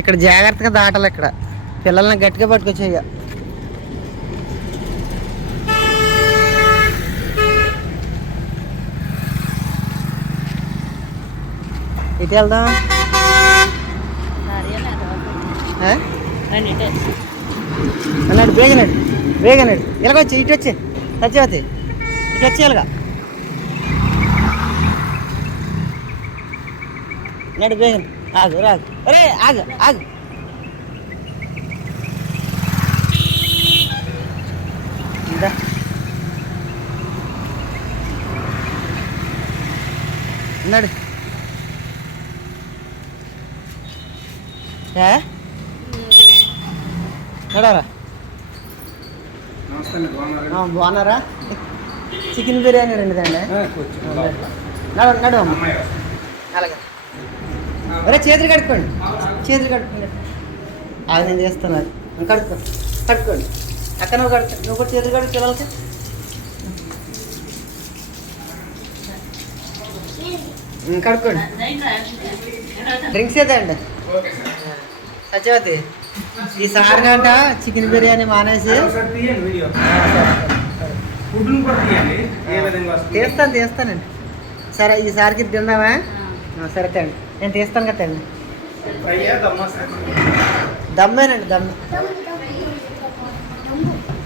ఇక్కడ జాగ్రత్తగా దాటాలి ఇక్కడ. పిల్లల్ని గట్టిగా పట్టుకొచ్చేయ ఇటు వెళ్దాం. అన్నాడు బేగనాడు బేగనాడు ఇలాగొచ్చి ఇటు వచ్చి సత్యవతి. ఇటు వచ్చి ఇలాగా. నడు బేగన్ ఆగు రాగు అరే ఆగు ఆగు. ఇంకా నడు. ఏ? అండి బాగున్నారా? చికెన్ బిర్యానీ రెండు దండి కూర్చో నడు నడు అలాగే. ఒరే చేతులు కడుక్కోండి. చేతులు కడుక్కోండి. అది నేను చేస్తాను అది కడుక్కో. కడుక్కోండి అక్క నువ్వు కడుక్కో. నువ్వు కూడా చేతులు కడుక్కు పిల్లలకి. కడుక్కోండి. డ్రింక్స్ ఏదండి ఓకే సార్. సత్యవతి. ఈసారి గంట చికెన్ బిర్యానీ మానేసి. తీస్తాను తీస్తానండి. సరే ఈసారికి ఇది తిందామా? సరే తండి నేను తీస్తాను కదా తండి సార్? దమ్మేనండి దమ్మే.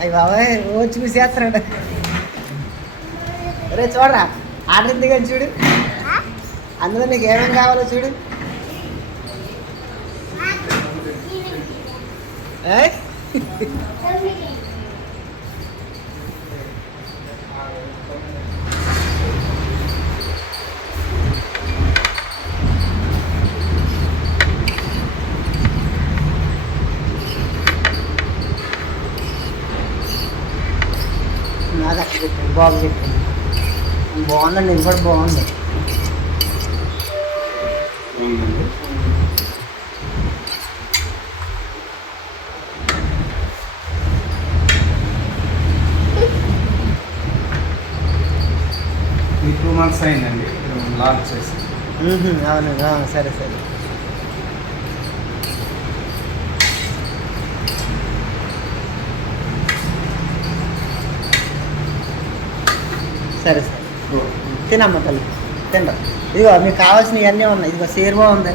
అయ్యి బాబాయ్ రోజు చూసేస్తున్నాడు రే చూడరా? ఆర్డర్ కానీ చూడు? అందులో నీకు ఏమేమి కావాలో చూడు. ఏయ్? నాది అక్కడ పెట్టండి బాబు చెప్పండి బాగుందండి ఇది కూడా బాగుంది బాగుందండి ఈ టూ మంత్స్ అయిందండి లాంచ్ అవును. అవునండి సరే సరే. సరే సరే. తినమ్మ తల్లి. తినరా? ఇదిగో మీకు కావాల్సినవి అన్నీ ఉన్నాయి. ఇదిగో సేర్వా ఉంది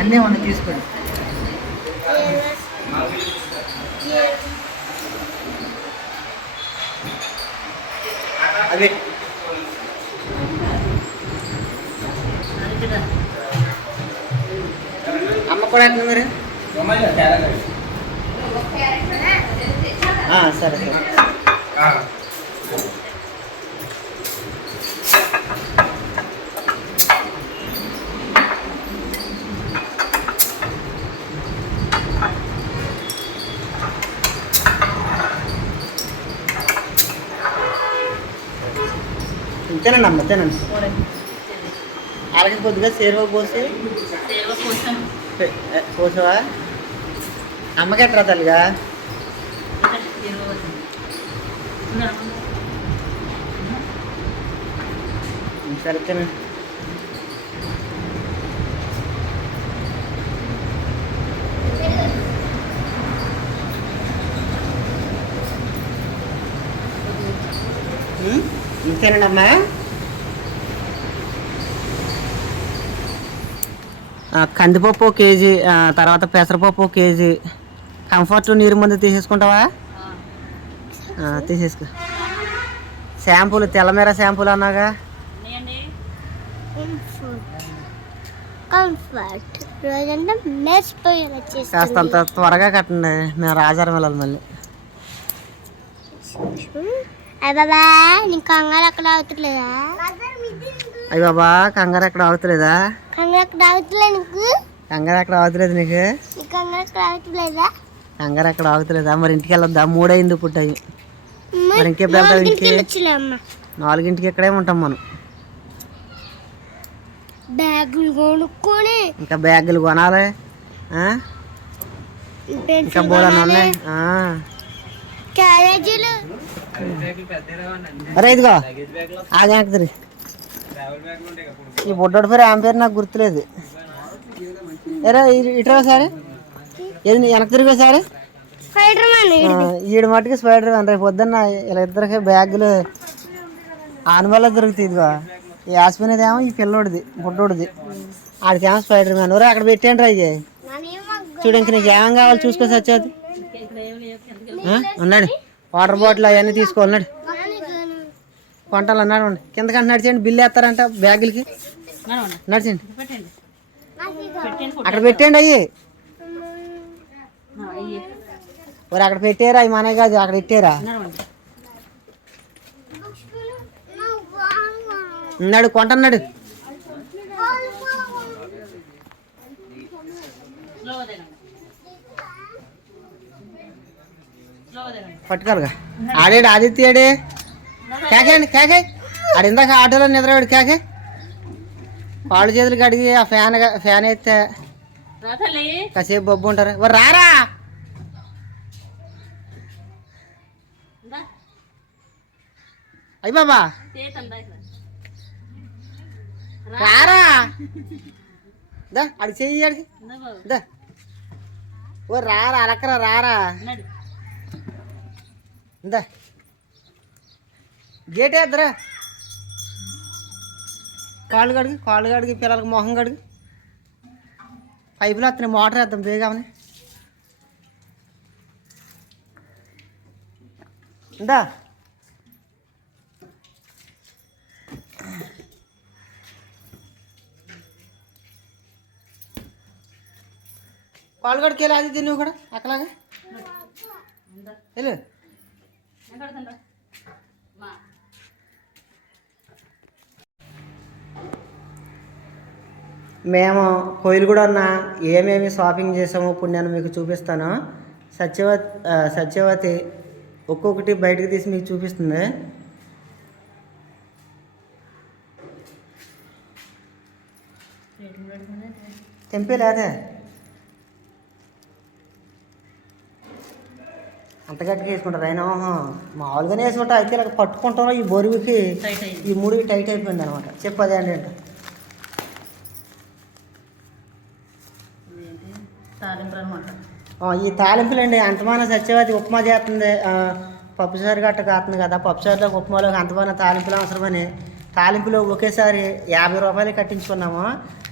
అన్నీ ఉన్నాయి తీసుకోండి అవి ఎట్లా మీరు? ఆ, సరే సరే. తినండి అమ్మ తినండి. అలాగే కొద్దిగా సేరువా పోసి పె- ఏ, కోసవా అమ్మకెట్రా తల్లిగా? సరే ఇంతేనండి అమ్మా కందిపప్పు ఒక కేజీ తర్వాత పెసరపప్పు ఒక కేజీ. కంఫర్ట్ నీరు ముందు తీసేసుకుంటావా? ఆ, తీసేసుకో. షాంపూలు తెల్లమీర షాంపూలు అన్నాగా? కంఫర్ట్. రోజంతా మెరిసిపోయేలా కాస్త అంత చేస్తుంది త్వరగా కట్టండి. మేము రాజారం వెళ్ళాలి మళ్ళీ. అయ్య బాబా నీ కంగారు అక్కడ అవుతులేదా అయ్యి బాబా కంగారు ఎక్కడ ఆగుతలేదా? కంగారు అక్కడ అవుతులే నీకు? కంగారు ఎక్కడ ఆగుతలేదు నీకు? నీ కంగారు అక్కడ ఆగుతలేదా మరి ఇంటికి వెళ్ళొద్దా? మూడైంది పుట్టాయి మరి ఇంకెప్పుడు వెళ్తావు ఇంటికి? నాలుగింటికి ఇక్కడే ఉంటాం మనం. బ్యాగులు కొనుక్కొని ఇంకా బ్యాగులు కొనాలి? ఆ? ఇంకా పెన్సిల్ బోలని కొనాలి. ఉన్నాయి? ఆ. క్యారేజీలు. అరే ఇదిగో. లగేజ్ ఈ బుడ్డోడి పేరు ఆమె పేరు నాకు గుర్తులేదు. ఎరా ఇటురా సారి. ఏది వెనక్కి తిరిగా సారి? ఈడు. మట్టుకు స్పైడర్ మ్యాన్ రేపు పొద్దున్న ఇలా ఇద్దరికి బ్యాగులు ఆనవల్ల దొరుకుతాయి ఇదిగో. ఈ యాస్మిన్ ఏమో ఈ పిల్లోడిది బుడ్డోడిది. ఆడికేమో స్పైడర్ మ్యాన్ ఒరే అక్కడ పెట్టేయండి రా ఇది చూడు ఇంక నీకు ఏమేం కావాలి చూసుకో సచ్చేది అన్నాడు వాటర్ బాటిల్ అవన్నీ తీసుకోవాలన్నాడు కొంటాలు అన్నాడు కిందకంటే నడిచేయండి బిల్లు వేస్తారంట బ్యాగులకి. నడిచండి అక్కడ పెట్టండి అయ్యి. మరి అక్కడ పెట్టారా అవి మనయ్య కాదు అక్కడ పెట్టారా? ఉన్నాడు కొంటన్నాడు పట్టుకోరుగా. ఆడాడు ఆదిత్యాడే కేకండి కేకే. ఆడు ఇందాక ఆటోలో నిద్రవాడు కేకే. కాళ్ళు చేతులు కడిగి ఆ ఫ్యాన్ ఫ్యాన్ ఎత్తే కాసేపు బొబ్బు ఉంటారు. రారా. అయ్యి బాబా. రారా. దా అడి చెయ్యి అడిగి దా. ఓ రారా అరకరా రారా. ఇందా గేట్ వేద్దరా కాళ్ళు కడిగి కాళ్ళు కడిగి పిల్లలకి మొహం కడిగి. పైపులు వస్తున్నాయి మోటార్ వేద్దాం బేగామని ఇందా. కడికి వెళ్ళి అది నువ్వు కూడా అక్కలాగా? వెళ్ళు. మేము కోయిలగూడ ఉన్న ఏమేమి షాపింగ్ చేసామో ఇప్పుడు నేను మీకు చూపిస్తాను. సత్యవతి సత్యవతి ఒక్కొక్కటి బయటకు తీసి మీకు చూపిస్తుంది. తెంపే లేదే? అంత గట్టిగా వేసుకుంటారు. అయినా మామూలుగానే వేసుకుంటారు అయితే ఇలా పట్టుకుంటాం ఈ బరువుకి ఈ ముడి టైట్ అయిపోయింది అనమాట చెప్పు అదే అండి తాలింపులు ఆ, ఈ తాలింపులు అండి అంతమాన సత్యవతి ఉప్మా చేస్తుంది. పప్పుసారి గట్ట కాస్తుంది కదా పప్పుసారిలో ఉప్మాలో అంతమాన తాలింపులు అవసరమని తాలింపులో ఒకేసారి యాభై రూపాయలు కట్టించుకున్నాము.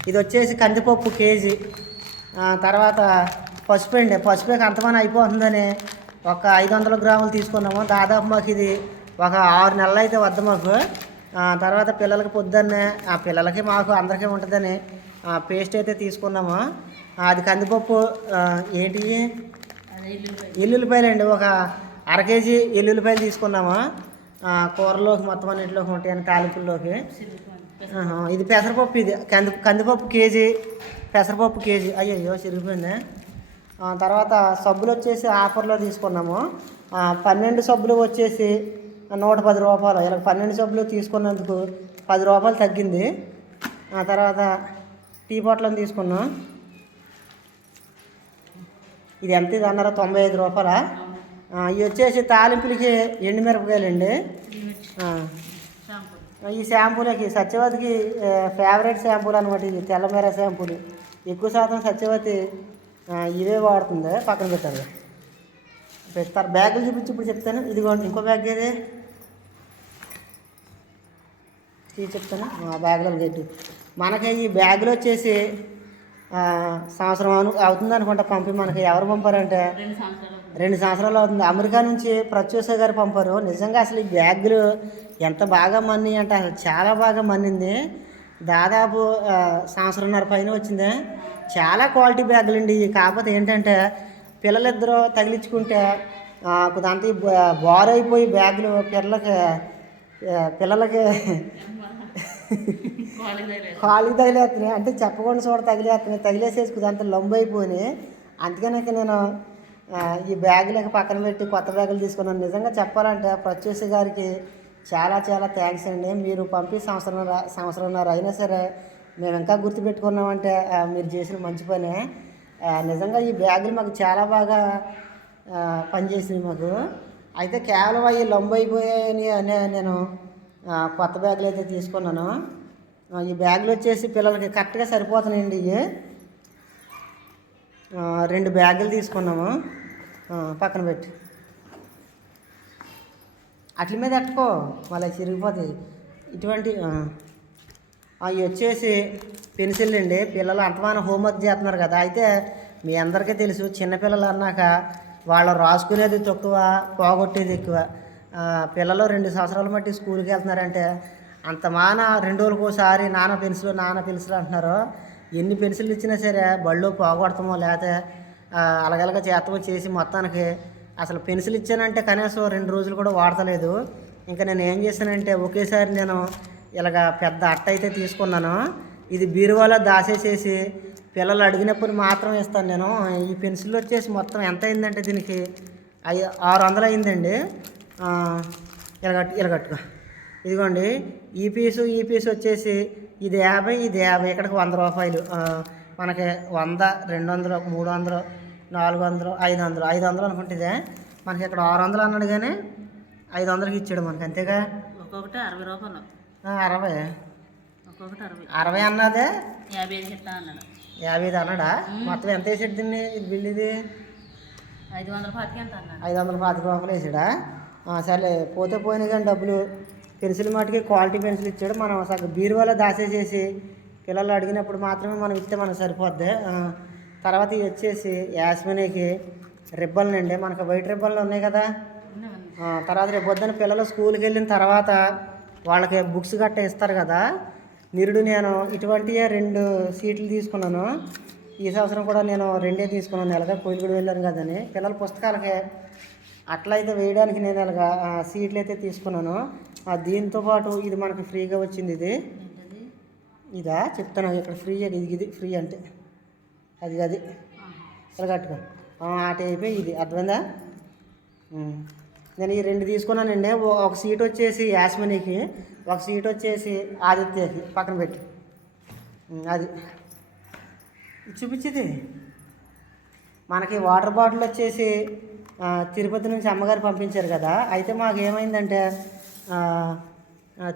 ఇది వచ్చేసి కందిపప్పు కేజీ. తర్వాత పసుపు అండి పసుపుకి అంతమాన అయిపోతుందని ఒక ఐదు వందల గ్రాములు తీసుకున్నాము. దాదాపు మాకు ఇది ఒక ఆరు నెలలు అయితే వద్ద మాకు. తర్వాత పిల్లలకి పొద్దున్నే ఆ పిల్లలకి మాకు అందరికీ ఉంటుందని ఆ, పేస్ట్ అయితే తీసుకున్నాము. అది కందిపప్పు ఏంటి? ఎల్లుల్లిపాయలు అండి ఒక అర కేజీ ఎల్లుల్లిపాయలు తీసుకున్నాము? కూరలోకి మొత్తం అన్నింటిలోకి ఉంటాయని తాలింపుల్లోకి. ఇది పెసరపప్పు ఇది. కంది కందిపప్పు కేజీ పెసరపప్పు కేజీ. అయ్యయ్యో చిరిగిపోయింది. తర్వాత సబ్బులు వచ్చేసి ఆఫర్లో తీసుకున్నాము. పన్నెండు సబ్బులు వచ్చేసి నూట పది రూపాయలు. ఇలా పన్నెండు సబ్బులు తీసుకున్నందుకు పది రూపాయలు తగ్గింది. ఆ తర్వాత టీ బాటిల్ తీసుకున్నాం. ఇది ఎంత? ఇది అన్నారా? తొంభై ఐదు రూపాయలా? ఇవి వచ్చేసి తాలింపులకి ఎండుమిరపకాయలు అండి ఈ షాంపూలకి సత్యవతికి ఫేవరెట్ షాంపూలు అనమాట ఇవి తెల్లమీర షాంపూలు. ఎక్కువ శాతం సత్యవతి ఇవే వాడుతుంది. పక్కన పెట్టారు పెడతారు బ్యాగులు చూపించి ఇప్పుడు చెప్తాను. ఇదిగోండి ఇంకో బ్యాగ్ ఏది? చెప్తాను. బ్యాగులో గెట్టు మనకి ఈ బ్యాగులు వచ్చేసి సంవత్సరం అను అవుతుంది అనుకుంటా పంపి మనకి. ఎవరు పంపారంటే? రెండు సంవత్సరాలు అవుతుంది. అమెరికా నుంచి ప్రత్యూష గారు పంపారు. నిజంగా అసలు ఈ బ్యాగులు ఎంత బాగా మన్ని అంటే. అసలు చాలా బాగా మన్నింది. దాదాపు సంవత్సరంన్నర పైన వచ్చింది. చాలా క్వాలిటీ బ్యాగులు అండి కాకపోతే ఏంటంటే పిల్లలిద్దరూ తగిలించుకుంటే బా- బార్ అయిపోయి బ్యాగులు పిల్లలకి పిల్లలకి కాళ్ళకి తగిలేస్తున్నాయి అంటే చెప్పకుండా చూడ తగిలేస్తున్నాయి తగిలేసేసుకుంది అంత లొంబు అయిపోయినాయి అందుకనే నేను ఈ బ్యాగులకు పక్కన పెట్టి కొత్త బ్యాగులు తీసుకున్నాను. నిజంగా చెప్పాలంటే ప్రత్యూష గారికి చాలా చాలా థ్యాంక్స్ అండి. మీరు పంపి సంవత్సరం సంవత్సరంన్నర అయినా సరే మేము ఇంకా గుర్తుపెట్టుకున్నామంటే మీరు చేసిన మంచి పనే. నిజంగా ఈ బ్యాగులు మాకు చాలా బాగా ఆ, పనిచేసినాయి మాకు. అయితే కేవలం అవి లొంబైపోయాయని అనే నేను కొత్త బ్యాగులు అయితే తీసుకున్నాను. ఈ బ్యాగులు వచ్చేసి పిల్లలకి కరెక్ట్గా సరిపోతున్నాయండి ఇవి రెండు బ్యాగులు తీసుకున్నాము. పక్కన పెట్టి. అట్ల మీద ఎట్టుకో మళ్ళీ చిరిగిపోతాయి. ఇటువంటి అవి వచ్చేసి పెన్సిల్ అండి. పిల్లలు అంతమాన హోంవర్క్ చేస్తున్నారు కదా. అయితే మీ అందరికీ తెలుసు చిన్నపిల్లలు అన్నాక వాళ్ళు రాసుకునేది తక్కువ పోగొట్టేది ఎక్కువ. పిల్లలు రెండు సంవత్సరాలు మట్టి స్కూల్కి వెళ్తున్నారంటే అంత మాన రెండు రోజులకోసారి నాన్న పెన్సిల్ నాన్న పెన్సిల్ అంటున్నారు. ఎన్ని పెన్సిల్ ఇచ్చినా సరే బళ్ళు పోగొడతామో లేకపోతే అలగలగా చేతమో చేసి మొత్తానికి అసలు పెన్సిల్ ఇచ్చానంటే కనీసం రెండు రోజులు కూడా వాడతలేదు. ఇంకా నేను ఏం చేశానంటే ఒకేసారి నేను ఇలాగ పెద్ద అట్ట అయితే తీసుకున్నాను. ఇది బీరువాలో దాసేసేసి పిల్లలు అడిగినప్పుడు మాత్రం ఇస్తాను నేను. ఈ పెన్సిల్ వచ్చేసి మొత్తం ఎంత అయిందంటే దీనికి ఐ ఆరు వందలు అయిందండి. ఇలాగ ఇలాగట్టు ఇలాగట్టుగా ఇదిగోండి ఈ పీసు ఈ పీసు వచ్చేసి ఇది యాభై ఇది యాభై ఇక్కడికి వంద రూపాయలు. మనకి వంద రెండు వందలు మూడు వందలు నాలుగు వందలు ఐదు వందలు ఐదు వందలు అనుకుంటే మనకి ఇక్కడ ఆరు వందలు అన్నాడు కానీ ఐదు వందలకి ఇచ్చాడు మనకి అంతేగా? ఒక్కొక్కటి అరవై రూపాయలు అరవై. ఒక్కొక్కటి అరవై. అరవై అన్నదే? యాభై ఐదు చెప్తా అన్నాడు. యాభై ఐదు అన్నాడా? మొత్తం ఎంత వేసాడు దీన్ని? ఇది బిల్ ఇది? ఐదు వందల పాతికి ఎంత అన్నాడు? ఐదు వందల పాతిక రూపాయలు వేసాడా? ఆ, సర్లే పోతే పోయినాయి కానీ డబ్బులు పెన్సిల్ మటుకి క్వాలిటీ పెన్సిల్ ఇచ్చాడు. మనం సగం బీరువాలో దాసేసేసి పిల్లలు అడిగినప్పుడు మాత్రమే మనం ఇస్తే మనకు సరిపోద్ది. తర్వాత ఇవి వచ్చేసి యాస్మినికి రిబ్బన్లండి మనకు వైట్ రిబ్బన్లు ఉన్నాయి కదా? తర్వాత రేపు పొద్దున పిల్లలు స్కూల్కి వెళ్ళిన తర్వాత వాళ్ళకి బుక్స్ గట్ట ఇస్తారు కదా? నిరుడు నేను ఇటువంటివే రెండు సీట్లు తీసుకున్నాను. ఈ సంవత్సరం కూడా నేను రెండే తీసుకున్నాను ఎలాగ కోయిలగూడ వెళ్ళాను కదని పిల్లల పుస్తకాలకి అట్లయితే వేయడానికి నేను ఇలాగా సీట్లు అయితే తీసుకున్నాను. దీంతో పాటు ఇది మనకి ఫ్రీగా వచ్చింది ఇది. ఇదా చెప్తాను ఇక్కడ ఫ్రీ ఇది ఇది ఫ్రీ అంటే. అది అది. ఇలా కట్టుకో. అటు అయిపోయి ఇది. అర్థమైందా. నేను ఈ రెండు తీసుకున్నానండి. ఒక సీట్ వచ్చేసి యాస్మినికి ఒక సీట్ వచ్చేసి ఆదిత్యకి పక్కన పెట్టి. అది. చూపించేది. మనకి వాటర్ బాటిల్ వచ్చేసి ఆ, తిరుపతి నుంచి అమ్మగారు పంపించారు కదా. అయితే మాకు ఏమైందంటే ఆ, ఆ,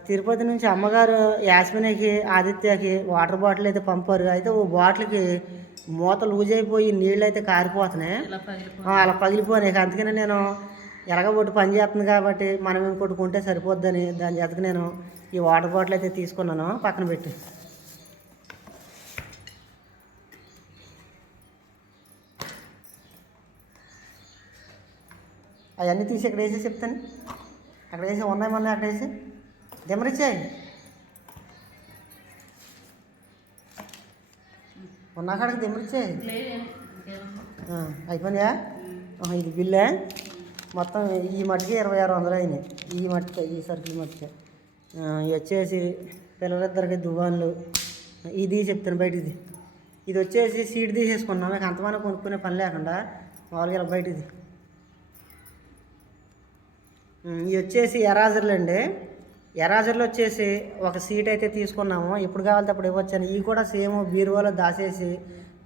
తిరుపతి నుంచి అమ్మగారు యాస్మినికి ఆదిత్యకి వాటర్ బాటిల్ అయితే పంపారు. అయితే ఓ బాటిల్కి మూత లూజ్ అయిపోయి నీళ్ళు అయితే కారిపోతున్నాయి. అలా పగిలిపోయినాయి. అందుకని నేను ఎలాగబొట్టు పని చేస్తుంది కాబట్టి మనం ఇంకోటి కొంటే సరిపోద్దని దాని చేతకు నేను ఈ వాటర్ బాటిల్ అయితే తీసుకున్నాను. పక్కన పెట్టి. అవన్నీ తీసి ఇక్కడ వేసి చెప్తాను. అక్కడ వేసి ఉన్నాయి మొన్న అక్కడ వేసి. దెమరిచ్చాయి ఉన్న కాడికి దెమరిచ్చాయి అయిపోయినాయా? ఇది బిల్లే. మొత్తం ఈ మట్టికి ఇరవై ఆరు వందలు అయినాయి. ఈ మట్టికి ఈ సర్కిల్ మట్టికి. ఇవి వచ్చేసి పిల్లలిద్దరికి దువ్వాన్లు. ఇది చెప్తాను బయటిది. ఇది వచ్చేసి సీట్ తీసేసుకున్నాం. ఇక అంతమంది కొనుక్కునే పని లేకుండా మామూలుగా బయటిది. ఇవి వచ్చేసి ఎరాజర్లు అండి. ఎరాజర్లు వచ్చేసి ఒక సీట్ అయితే తీసుకున్నాము. ఎప్పుడు కావాలంటే అప్పుడు ఇవ్వచ్చని. ఇవి కూడా సేమ్ బీరువాలో దాసేసి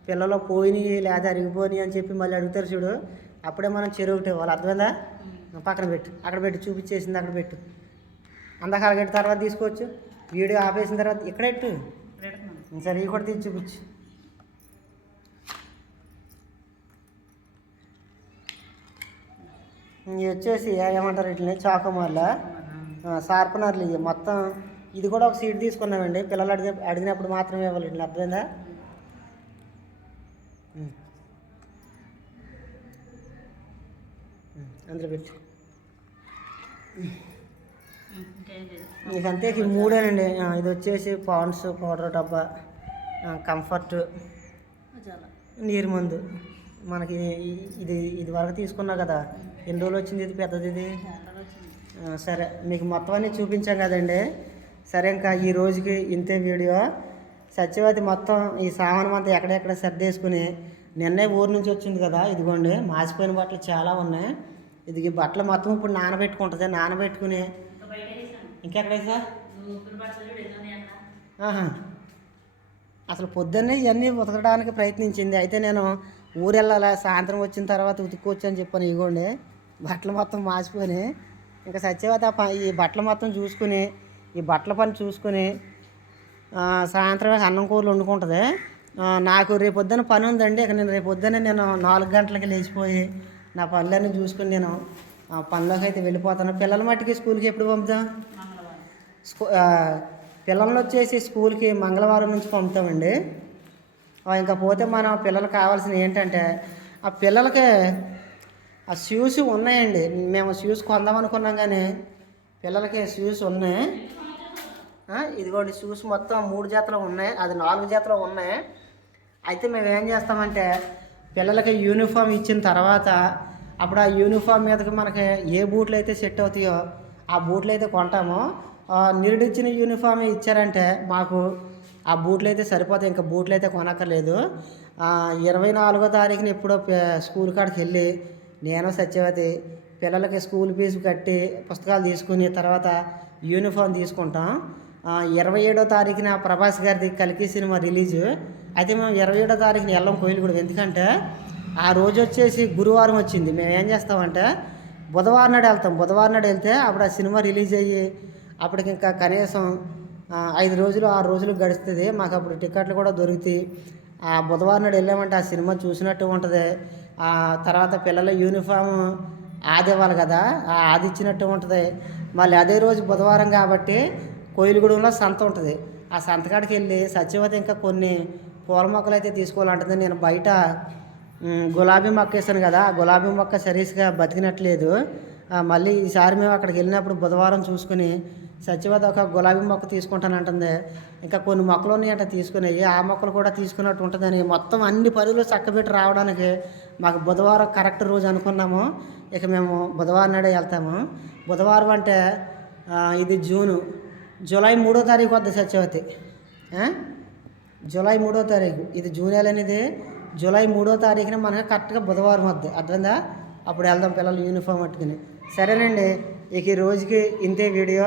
పిల్లలు పోయినాయి లేదా అరిగిపోయినాయి అని చెప్పి మళ్ళీ అడుగుతారు చూడు. అప్పుడే మనం చెరువుకి ఇవ్వాలి. అర్థమైందా? పక్కన పెట్టు. అక్కడ పెట్టు. చూపించేసింది అక్కడ పెట్టు. అందాక తర్వాత తీసుకోవచ్చు. వీడియో ఆపేసిన తర్వాత ఇక్కడ పెట్టు. పెడుతున్నాను సరే ఇవి కూడా తీసి చూపించు. ఇవి వచ్చేసి ఏమంటారు వీటిని? చాకోమార్ల. షార్పనర్లు ఇవి. మొత్తం ఇది కూడా ఒక సీట్ తీసుకున్నామండి. పిల్లలు అడిగి అడిగినప్పుడు మాత్రమే ఇవ్వాలి. ఇట్లా అర్థమైందా? అందులో పెట్టి. మీకు అంతే ఈ మూడేనండి. ఇది వచ్చేసి పాండ్స్ పౌడర్ డబ్బా కంఫర్ట్ నీరు మందు. మనకి ఇది ఇది వరకు తీసుకున్నా కదా. ఎన్ని రోజులు వచ్చింది ఇది పెద్దది ఇది? సరే మీకు మొత్తం అన్నీ చూపించాం కదండి. సరే ఇంకా ఈ రోజుకి ఇంతే వీడియో. సత్యవతి మొత్తం ఈ సామానం అంతా ఎక్కడెక్కడ సర్దేసుకుని నిన్నే ఊరు నుంచి వచ్చింది కదా ఇదిగోండి మాసిపోయిన బట్టలు చాలా ఉన్నాయి. ఇది బట్టలు మొత్తం ఇప్పుడు నానబెట్టుకుంటుంది నానబెట్టుకుని. ఇంకెక్కడ సార్ ఆహా. అసలు పొద్దున్నే ఇవన్నీ ఉతకడానికి ప్రయత్నించింది. అయితే నేను ఊరు వెళ్ళాలి సాయంత్రం వచ్చిన తర్వాత ఉతుక్కోవచ్చు అని చెప్పాను. ఇగోండి బట్టలు మొత్తం మాసిపోయి ఇంకా సత్యవత ఈ బట్టలు మొత్తం చూసుకుని ఈ బట్టల పని చూసుకుని సాయంత్రం అన్నం కూరలు వండుకుంటుంది. నాకు రేపు పొద్దున పని ఉందండి. ఇక నేను రేపు పొద్దున్న నేను నాలుగు గంటలకి లేచిపోయి నా పనులన్నీ చూసుకుని నేను ఆ పనిలోకి అయితే వెళ్ళిపోతాను. పిల్లల మట్టికి స్కూల్కి ఎప్పుడు పంపుతాం? స్కూ పిల్లల్ని వచ్చేసి స్కూల్కి మంగళవారం నుంచి పంపుతామండి. ఇంకా పోతే మనం పిల్లలకు కావాల్సింది ఏంటంటే ఆ పిల్లలకి ఆ షూస్ ఉన్నాయండి. మేము షూస్ కొందాం అనుకున్నాం కానీ పిల్లలకి షూస్ ఉన్నాయి. ఇదిగోండి షూస్ మొత్తం మూడు జాతలు ఉన్నాయి. అది నాలుగు జాతలు ఉన్నాయి. అయితే మేము ఏం చేస్తామంటే పిల్లలకి యూనిఫామ్ ఇచ్చిన తర్వాత అప్పుడు ఆ యూనిఫామ్ మీదకి మనకి ఏ బూట్లు అయితే సెట్ అవుతాయో ఆ బూట్లు అయితే కొంటాము. నిరుడిచ్చిన యూనిఫామ్ ఇచ్చారంటే మాకు ఆ బూట్లు అయితే సరిపోతాయి. ఇంకా బూట్లు అయితే కొనక్కర్లేదు. ఇరవై నాలుగో తారీఖున ఎప్పుడో స్కూల్ కాడికి వెళ్ళి నేను సత్యవతి పిల్లలకి స్కూల్ ఫీజు కట్టి పుస్తకాలు తీసుకుని తర్వాత యూనిఫామ్ తీసుకుంటాం. ఇరవై ఏడో తారీఖున ప్రభాస్ గారిది కలికి సినిమా రిలీజ్. అయితే మేము ఇరవై ఏడో తారీఖున వెళ్ళాం కోయిలగూడెం ఎందుకంటే ఆ రోజు వచ్చేసి గురువారం వచ్చింది. మేము ఏం చేస్తామంటే బుధవారం నాడు వెళ్తాం. బుధవారం నాడు వెళ్తే అప్పుడు ఆ సినిమా రిలీజ్ అయ్యి అప్పటికి ఇంకా కనీసం ఐదు రోజులు ఆరు రోజులు గడుస్తుంది. మాకు అప్పుడు టికెట్లు కూడా దొరుకుతాయి. ఆ బుధవారం నాడు వెళ్ళామంటే ఆ సినిమా చూసినట్టు ఉంటుంది. ఆ తర్వాత పిల్లల యూనిఫామ్ ఆది ఇవ్వాలి కదా ఆ ఆది ఇచ్చినట్టు ఉంటుంది. మళ్ళీ అదే రోజు బుధవారం కాబట్టి కోయిలగూడెంలో సంత ఉంటుంది. ఆ సంతకాడికి వెళ్ళి సత్యవతి ఇంకా కొన్ని పూల మొక్కలు అయితే తీసుకోవాలంటుంది. నేను బయట గులాబీ మొక్క వేసాను కదా ఆ గులాబీ మొక్క సరీస్గా బతికినట్లేదు. మళ్ళీ ఈసారి మేము అక్కడికి వెళ్ళినప్పుడు బుధవారం చూసుకుని సత్యవతి ఒక గులాబీ మొక్క తీసుకుంటానంటుంది ఇంకా కొన్ని మొక్కలు ఉన్నాయంట తీసుకునేవి ఆ మొక్కలు కూడా తీసుకున్నట్టు ఉంటుందని. మొత్తం అన్ని పనులు చక్కబెట్టి రావడానికి మాకు బుధవారం కరెక్ట్ రోజు అనుకున్నాము. ఇక మేము బుధవారం నాడే వెళ్తాము. బుధవారం అంటే ఇది జూను. జూలై మూడో తారీఖు వద్ద సత్యవతి. జూలై మూడో తారీఖు. ఇది జూన్ నెల అనేది జూలై మూడో తారీఖున మనకి కరెక్ట్గా బుధవారం వద్ద. అర్థమైందా? అప్పుడు వెళ్దాం పిల్లలు యూనిఫామ్ పట్టుకుని. సరేనండి. ఇక ఈ రోజుకి ఇంతే వీడియో.